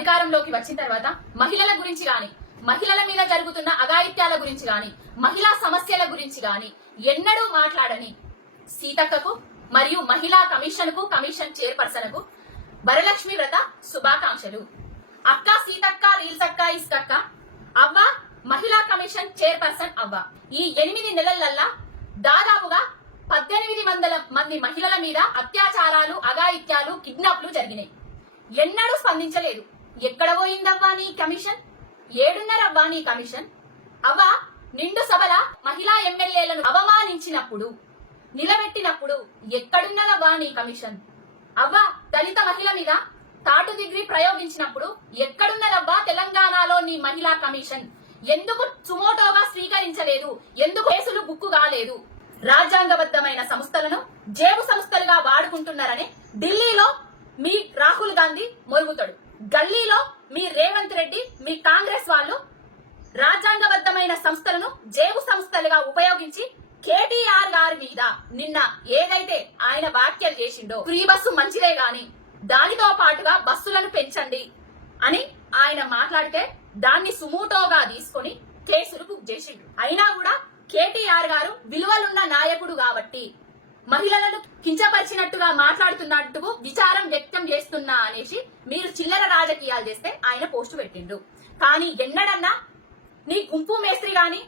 అధికారంలోకి వచ్చిన తర్వాత మహిళల గురించి గాని, మహిళల మీద జరుగుతున్న అఘాయిత్యాల గురించి గాని, మహిళా సమస్యల గురించి గాని ఎన్నడూ మాట్లాడని సీతక్కకు మరియు మహిళా కమిషన్ కు, కమిషన్ చైర్పర్సన్ కు వరలక్ష్మి వ్రత శుభాకాంక్షలు. అక్క సీతక్క, రీల్సక్క, ఇస్కక్క అవ్వ మహిళా కమిషన్ చైర్పర్సన్ అవ్వ. ఈ 8 నెలలల్లా దాదాపుగా 1800 మంది మహిళల మీద అత్యాచారాలు, అఘాయిత్యాలు, కిడ్నాప్లు జరిగినాయి. ఎన్నడూ స్పందించలేదు. ఎక్కడ పోయిందవ్వా నీ కమిషన్? ఏడున్నరవ్వా నీ కమిషన్? అవ్వ నిండు సభల మహిళా ఎమ్మెల్యేలను అవమానించినప్పుడు, నిలబెట్టినప్పుడు ఎక్కడున్నదవ్వా నీ కమిషన్? అవ్వ దళిత మహిళ మీద తాటు డిగ్రీ ప్రయోగించినప్పుడు ఎక్కడున్నదవ్వా తెలంగాణలో నీ మహిళా కమిషన్? ఎందుకు సుమోటోగా స్వీకరించలేదు? ఎందుకు కేసులు బుక్కు కాలేదు? రాజ్యాంగబద్ధమైన సంస్థలను జేబు సంస్థలుగా వాడుకుంటున్నారని ఢిల్లీలో మీ రాహుల్ గాంధీ మొరుగుతాడు, గల్లీలో మీ రేవంత్ రెడ్డి, మీ కాంగ్రెస్ వాళ్ళు రాజ్యాంగబద్ధమైన సంస్థలను జేబు సంస్థలుగా ఉపయోగించి కేటీఆర్ గారి మీద నిన్న ఏదైతే ఆయన వ్యాఖ్యలు చేసిండో, ఫ్రీ బస్సు మంచిదే గాని దానితో పాటుగా బస్సులను పెంచండి అని ఆయన మాట్లాడితే దాన్ని సుమూటోగా తీసుకొని కేసులు బుక్ చేసిండు. అయినా కూడా కేటీఆర్ గారు విలువలున్న నాయకుడు కాబట్టి మహిళలను కించపరిచినట్టుగా మాట్లాడుతున్నట్టు విచారం వ్యక్తం చేస్తున్నా అనేసి మీరు చిల్లర రాజకీయాలు చేస్తే ఆయన పోస్టు పెట్టిండు. కానీ ఎన్నడన్నా నీ గుంపు మేస్త్రి గాని,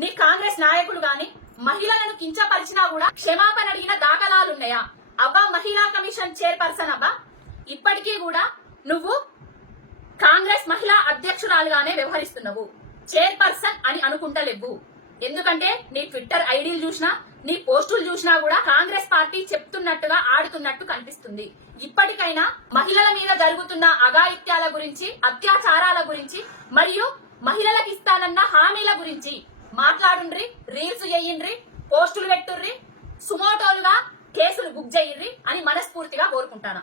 నీ కాంగ్రెస్ నాయకుడు గాని మహిళలను కించపరిచినా కూడా క్షమాపణ అడిగిన దాఖలాలున్నాయా? అవ్వ మహిళా కమిషన్ చైర్పర్సన్ అవ్వ, ఇప్పటికీ కూడా నువ్వు కాంగ్రెస్ మహిళా అధ్యక్షురాలుగానే వ్యవహరిస్తున్నావు. చైర్పర్సన్ అని అనుకుంటలేవు. ఎందుకంటే నీ ట్విట్టర్ ఐడీలు చూసినా, నీ పోస్టులు చూసినా కూడా కాంగ్రెస్ పార్టీ చెప్తున్నట్టుగా ఆడుతున్నట్టు కనిపిస్తుంది. ఇప్పటికైనా మహిళల మీద జరుగుతున్న అఘాయిత్యాల గురించి, అత్యాచారాల గురించి మరియు మహిళలకు ఇస్తానన్న హామీల గురించి మాట్లాడుండ్రి, రీల్స్ చేయండ్రి, పోస్టులు పెట్టుర్రి, సుమోటోలుగా కేసులు బుక్ చేయండ్రి అని మనస్ఫూర్తిగా కోరుకుంటాను.